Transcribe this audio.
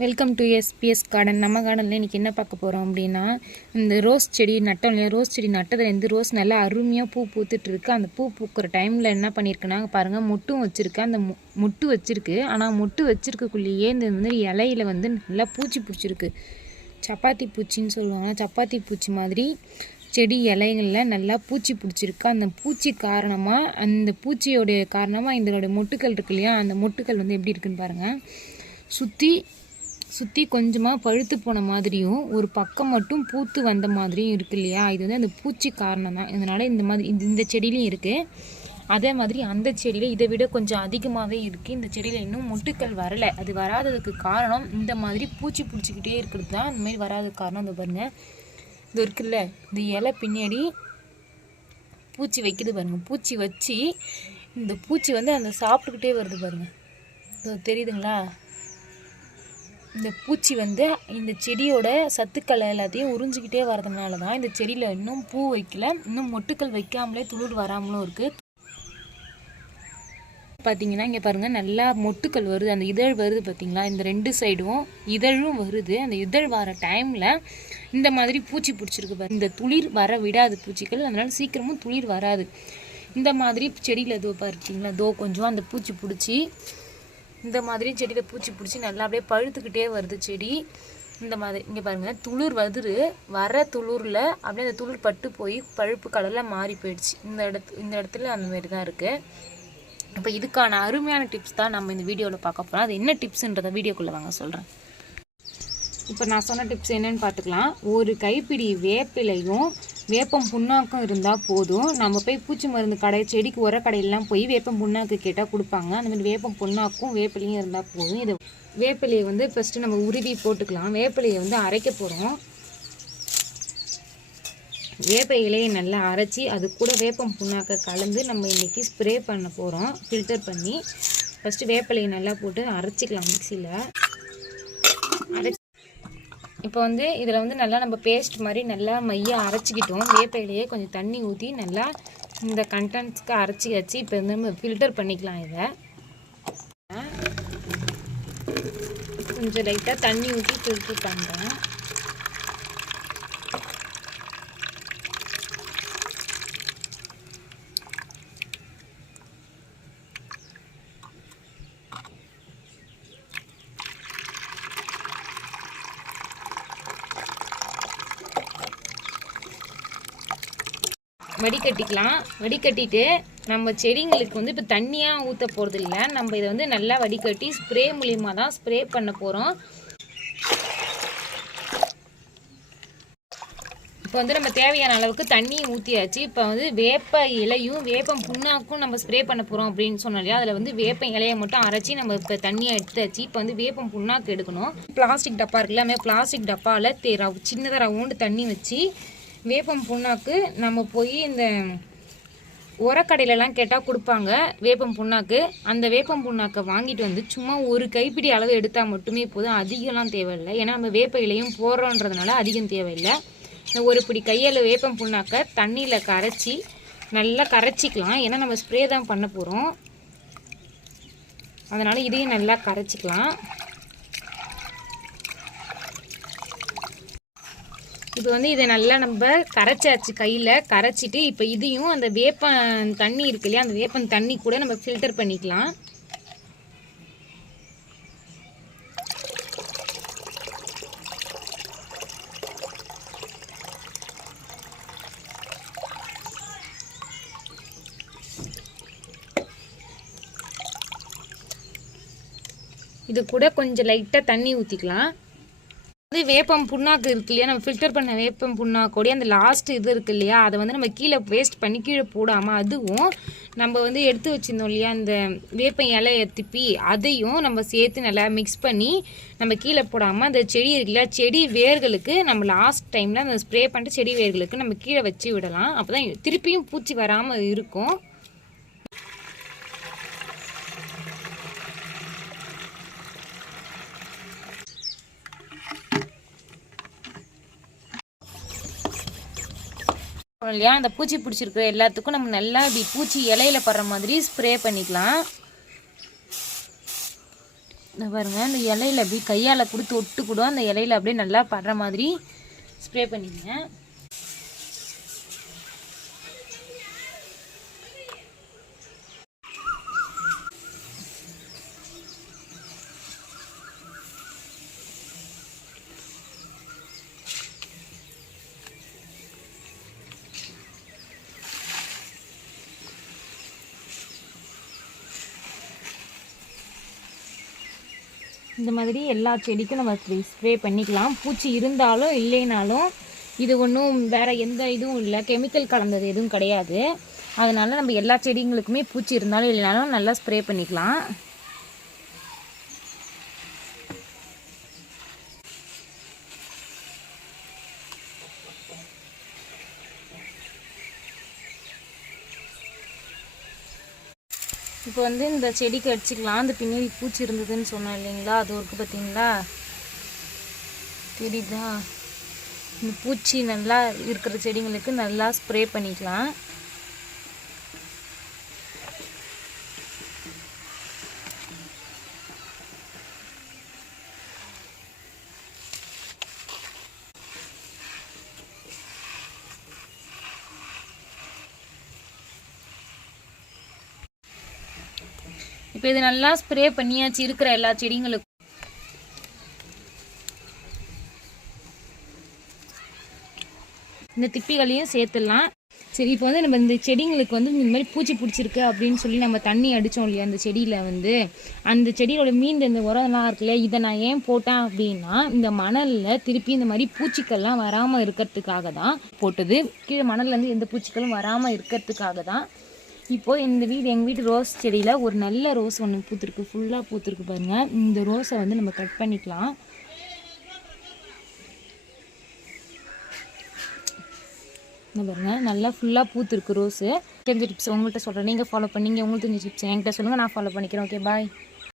Welcome to SBS garden நம்ம கார்டனில் இன்றைக்கி என்ன பார்க்க போகிறோம் அப்படின்னா இந்த ரோஸ் செடி நட்டோம் இல்லையா? ரோஸ் செடி நட்டதுலேருந்து ரோஸ் நல்லா அருமையாக பூ பூத்துட்டு இருக்கு அந்த பூ பூக்கிற டைமில் என்ன பண்ணியிருக்குன்னா பாருங்கள் முட்டும் வச்சுருக்கு. அந்த முட்டு வச்சுருக்கு. ஆனால் முட்டு வச்சிருக்கக்குள்ளேயே இந்த மாதிரி இலையில வந்து நல்லா பூச்சி பிடிச்சிருக்கு சப்பாத்தி பூச்சின்னு சொல்லுவாங்க. சப்பாத்தி பூச்சி மாதிரி செடி இலைகளில் நல்லா பூச்சி பிடிச்சிருக்கு. அந்த பூச்சி காரணமாக அந்த பூச்சியோடைய காரணமாக இதனுடைய மொட்டுக்கள் இருக்கு இல்லையா? அந்த மொட்டுக்கள் வந்து எப்படி இருக்குன்னு பாருங்கள் சுற்றி சுற்றி கொஞ்சமாக பழுத்து போன மாதிரியும் ஒரு பக்கம் மட்டும் பூத்து வந்த மாதிரியும் இருக்கு இல்லையா? இது வந்து அந்த பூச்சி காரணம் தான். இதனால் இந்த மாதிரி இந்த இந்த செடியிலையும் இருக்குது அதே மாதிரி அந்த செடியில் இதை விட கொஞ்சம் அதிகமாகவே இருக்குது இந்த செடியில் இன்னும் மொட்டுக்கள் வரலை. அது வராததுக்கு காரணம் இந்த மாதிரி பூச்சி பிடிச்சிக்கிட்டே இருக்கிறது தான். இந்த மாதிரி வராததுக்கு காரணம் இந்த பாருங்கள் இது இருக்குல்ல இந்த இலை பின்னாடி பூச்சி வைக்குது பாருங்கள் பூச்சி வச்சு இந்த பூச்சி வந்து அந்த சாப்பிட்டுக்கிட்டே வருது பாருங்கள் இது தெரியுதுங்களா? இந்த பூச்சி வந்து இந்த செடியோட சத்துக்களை எல்லாத்தையும் உறிஞ்சிக்கிட்டே வரதுனால தான் இந்த செடியில் இன்னும் பூ வைக்கல இன்னும் மொட்டுக்கள் வைக்காமலே துளிர் வராமலும் இருக்குது பார்த்தீங்கன்னா இங்கே பாருங்கள் நல்லா மொட்டுக்கள் வருது. அந்த இதழ் வருது பார்த்தீங்களா இந்த ரெண்டு சைடும் இதழும் வருது. அந்த இதழ் வர டைமில் இந்த மாதிரி பூச்சி பிடிச்சிருக்கு பாரு இந்த துளிர் வர விடாது பூச்சிகள் அதனால் சீக்கிரமும் துளிர் வராது. இந்த மாதிரி செடியில் எதுவும் பார்த்தீங்களா தோ கொஞ்சம் அந்த பூச்சி பிடிச்சி இந்த மாதிரி செடியில் பூச்சி பிடிச்சி நல்லா அப்படியே பழுத்துக்கிட்டே வருது செடி. இந்த மாதிரி இங்கே பாருங்கள் துளிர் வதுரு வர துளிரில் அப்படியே அந்த துளிர் பட்டு போய் பழுப்பு கலரில் மாறி போயிடுச்சு. இந்த இடத்து இந்த இடத்துல அந்த மாதிரி தான் இருக்குது இப்போ இதுக்கான அருமையான டிப்ஸ் தான் நம்ம இந்த வீடியோவில் பார்க்க போகிறோம் அது என்ன டிப்ஸுன்றதை வீடியோக்குள்ளே வாங்க சொல்கிறேன் இப்போ நான் சொன்ன டிப்ஸ் என்னென்னு பார்த்துக்கலாம். ஒரு கைப்பிடி வேப்பிலையும் வேப்பம் புண்ணாக்கும் இருந்தால் போதும். நம்ம போய் பூச்சி மருந்து கடை செடிக்கு உர கடையிலலாம் போய் வேப்பம் புண்ணாக்கு கேட்டால் கொடுப்பாங்க. அந்த மாதிரி வேப்பம் புண்ணாக்கும் வேப்பிலையும் இருந்தால் போதும். இதை வேப்பிலையை வந்து ஃபஸ்ட்டு நம்ம உருவி போட்டுக்கலாம். வேப்பிலையை வந்து அரைக்க போகிறோம் வேப்ப இலையை நல்லா அரைச்சி அது கூட வேப்பம் புண்ணாக்கை கலந்து நம்ம இன்றைக்கி ஸ்ப்ரே பண்ண போகிறோம் ஃபில்டர் பண்ணி ஃபஸ்ட்டு வேப்பிலையை நல்லா போட்டு அரைச்சிக்கலாம் மிக்சியில் அரை இப்போ வந்து இதில் வந்து நல்லா நம்ம பேஸ்ட் மாதிரி நல்லா மைய அரைச்சிக்கிட்டோம். வேப்பையிலேயே கொஞ்சம் தண்ணி ஊற்றி நல்லா இந்த கண்டென்ட்ஸ்க்கு அரைச்சி வச்சு இப்போ வந்து நம்ம ஃபில்டர் பண்ணிக்கலாம் இதை. கொஞ்சம் லைட்டாக தண்ணி ஊற்றி ஃபில்டர் பண்ணுறேன் வடிகட்டிக்கலாம். வடிகட்டிட்டு நம்ம செடிங்களுக்கு வந்து இப்போ தண்ணியாக ஊற்ற போகிறது இல்லை நம்ம இதை வந்து நல்லா வடிகட்டி ஸ்ப்ரே மூலியமாக தான் ஸ்ப்ரே பண்ண போகிறோம் இப்போ வந்து நம்ம தேவையான அளவுக்கு தண்ணியும் ஊற்றியாச்சு இப்போ வந்து வேப்ப இலையும் வேப்பம் புண்ணாக்கும் நம்ம ஸ்ப்ரே பண்ண போகிறோம் அப்படின்னு சொன்னோம் இல்லையா? அதில் வந்து வேப்பம் இலையை மட்டும் அரைச்சி நம்ம இப்போ தண்ணியை எடுத்தாச்சு. இப்போ வந்து வேப்பம் புண்ணாக்கு எடுக்கணும். பிளாஸ்டிக் டப்பா இருக்குல்ல பிளாஸ்டிக் டப்பாவில் தே ரவ் சின்னதாக ரவுண்டு தண்ணி வச்சு வேப்பம் புண்ணாக்கு நம்ம போய் இந்த உரக்கடையிலலாம் கேட்டால் கொடுப்பாங்க. வேப்பம் புண்ணாக்கு. அந்த வேப்பம் புண்ணாக்கை வாங்கிட்டு வந்து சும்மா ஒரு கைப்பிடி அளவு எடுத்தால் மட்டுமே போதும். அதிகம்லாம் தேவையில்லை. ஏன்னா நம்ம வேப்ப இலையும் போடுறோன்றதுனால அதிகம் தேவையில்லை. இந்த ஒரு பிடி கையில் வேப்பம் புண்ணாக்கை தண்ணியில் கரைச்சி நல்லா கரைச்சிக்கலாம். ஏன்னா நம்ம ஸ்ப்ரே தான் பண்ண போகிறோம் அதனால் இதையும் நல்லா கரைச்சிக்கலாம். இப்போ வந்து இதை நல்லா நம்ம கரைச்சாச்சு கையில் கரைச்சிட்டு இப்போ இதையும் அந்த வேப்பம் தண்ணி இருக்கு இல்லையா அந்த வேப்பம் தண்ணி கூட நம்ம ஃபில்டர் பண்ணிக்கலாம். இது கூட கொஞ்சம் லைட்டாக தண்ணி ஊற்றிக்கலாம் வந்து வேப்பம் புண்ணாக்கு இருக்கு இல்லையா? நம்ம ஃபில்டர் பண்ண வேப்பம் புண்ணாக்கோடைய அந்த லாஸ்ட் இது இருக்கு இல்லையா? அதை வந்து நம்ம கீழே வேஸ்ட் பண்ணி கீழே போடாமல் அதுவும் நம்ம வந்து எடுத்து வச்சிருந்தோம் இல்லையா? அந்த வேப்பம் இலையை திப்பி அதையும் நம்ம சேர்த்து நல்லா மிக்ஸ் பண்ணி நம்ம கீழே போடாமல் அந்த செடி இருக்கு இல்லையா? செடி வேர்களுக்கு நம்ம லாஸ்ட் டைமில் அந்த ஸ்ப்ரே பண்ணிட்டு செடி வேர்களுக்கு நம்ம கீழே வச்சு விடலாம். அப்போ தான் திருப்பியும் பூச்சி வராமல் இருக்கும். இல்லையா? அந்த பூச்சி பிடிச்சிருக்கிற எல்லாத்துக்கும் நம்ம நல்லா இப்படி பூச்சி இலையில படுற மாதிரி ஸ்ப்ரே பண்ணிக்கலாம். இந்த பாருங்கள் இந்த இலையில அப்படியே கையால் கொடுத்து ஒட்டு கூட அந்த இலையில அப்படியே நல்லா படுற மாதிரி ஸ்ப்ரே பண்ணிக்கங்க. இந்த மாதிரி எல்லா செடிக்கும் நம்ம ஸ்ப்ரே பண்ணிக்கலாம். பூச்சி இருந்தாலும் இல்லைனாலும் இது ஒன்றும் வேறு எந்த இதுவும் இல்லை. கெமிக்கல் கலந்தது எதுவும் கிடையாது. அதனால் நம்ம எல்லா செடிங்களுக்குமே பூச்சி இருந்தாலும் இல்லைனாலும் நல்லா ஸ்ப்ரே பண்ணிக்கலாம். இப்போ வந்து இந்த செடிக்கு அடிச்சுக்கலாம். அந்த பின்னாடி பூச்சி இருந்ததுன்னு சொன்னோம் இல்லைங்களா? அது இருக்கு பார்த்தீங்களா? தெரியுதா? இந்த பூச்சி நல்லா இருக்கிற செடிங்களுக்கு நல்லா ஸ்ப்ரே பண்ணிக்கலாம். இப்போ இது நல்லா ஸ்ப்ரே பண்ணியாச்சு இருக்கிற எல்லா செடிங்களுக்கும். இந்த திப்பிகளையும் சேர்த்துடலாம். சரி இப்போ வந்து நம்ம இந்த செடிங்களுக்கு வந்து இந்த மாதிரி பூச்சி பிடிச்சிருக்கு அப்படின்னு சொல்லி நம்ம தண்ணி அடித்தோம் இல்லையா அந்த செடியில் வந்து. அந்த செடியோட மீன் இந்த உரம்லாம் இருக்கு இல்லையா இதை நான் ஏன் போட்டேன் அப்படின்னா இந்த மணலில் திருப்பி இந்த மாதிரி பூச்சிக்கள்லாம் வராமல் இருக்கிறதுக்காக தான் போட்டது. கீழே மணல்லேருந்து எந்த பூச்சிகளும் வராமல் இருக்கிறதுக்காக தான் இப்போது இந்த வீடு எங்கள் வீட்டு ரோஸ் செடியில் ஒரு நல்ல ரோஸ் ஒன்று பூத்துருக்கு. ஃபுல்லாக பூத்துருக்கு பாருங்கள் இந்த ரோஸை வந்து நம்ம கட் பண்ணிக்கலாம். இந்த பாருங்க. நல்லா ஃபுல்லாக பூத்துருக்கு ரோஸு. தெரிஞ்ச டிப்ஸ் உங்கள்கிட்ட சொல்கிறேன் நீங்கள் ஃபாலோ பண்ணி உங்களுக்கு தெரிஞ்ச டிப்ஸ் என்கிட்ட சொல்லுங்கள் நான் ஃபாலோ பண்ணிக்கிறேன். Okay bye